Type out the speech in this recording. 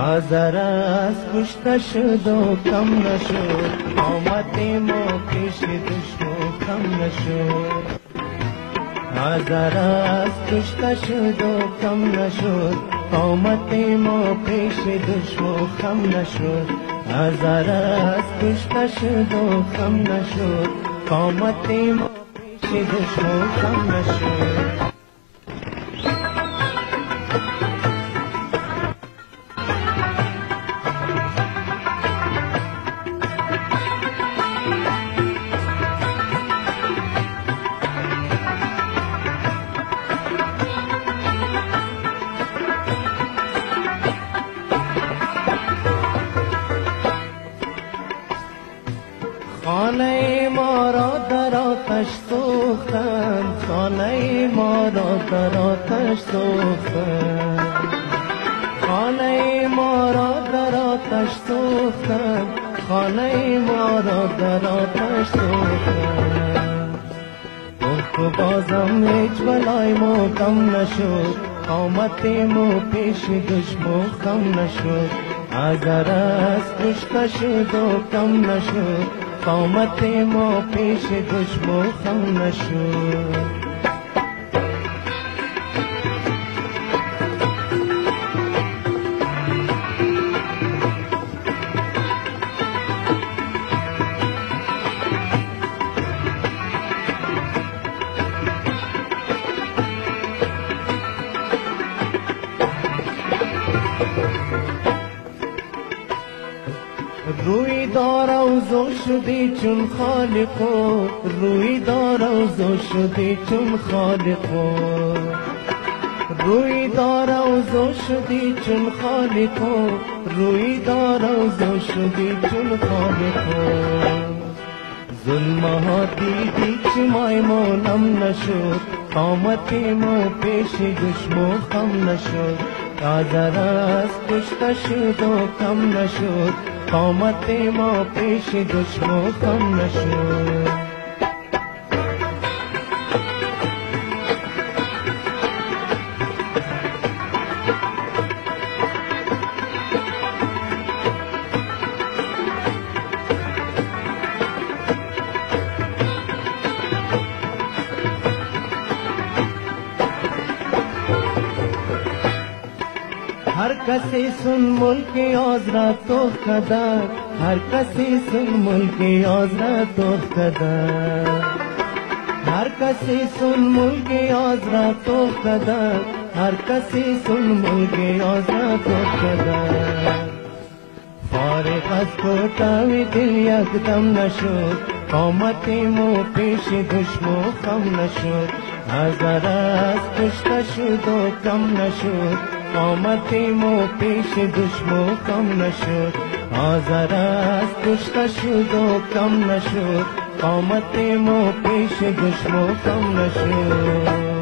آذر از کشته شد و کم نشد، قامت ما پیش دشمن کم نشد. آذر از کشته شد و کم نشد، قامت ما پیش دشمن کم نشد. آذر از کشته شد و کم نشد، قامت ما پیش دشمن کم نشد. خانه ما را در آتش سوختند، خانه ما را در آتش سوختند، خانه ما را در آتش سوختند، خانه ما را در آتش سوختند. تو بازم هیچ بلای ما کم نشد، قامت ما پیش دشمن کم نشد. آذر از کشته شد و کم نشد، قامت ما پیش دشمن کم نشد. روی دار اوزو شدی چون خالقو، روی دار اوزو شدی چون خالقو، روی دار اوزو شدی چون خالقو، روی دار اوزو شدی چون خالقو. ظلم ها دیدی چمای ما نم نشد، قامت ما پیش دشمن خم نشد. آذر از کشته شد و کم نشد، قامت ما پیش دشمن کم نشد. هر کسی سن ملک آز را تو کدر، هر کسی سن ملک آز را تو کدر، هر کسی سن ملک آز را تو کدر، هر کسی سن ملک آز را تو کدر. فارغ از کوتاهی دل یکدم نشد، قامت ما پیش دشمن خم نشد. آذر از کشته شد و کم نشد، قامت ما پیش دشمن کم نشد. آذر از کشته شد و کم نشد، قامت ما پیش دشمن کم نشد.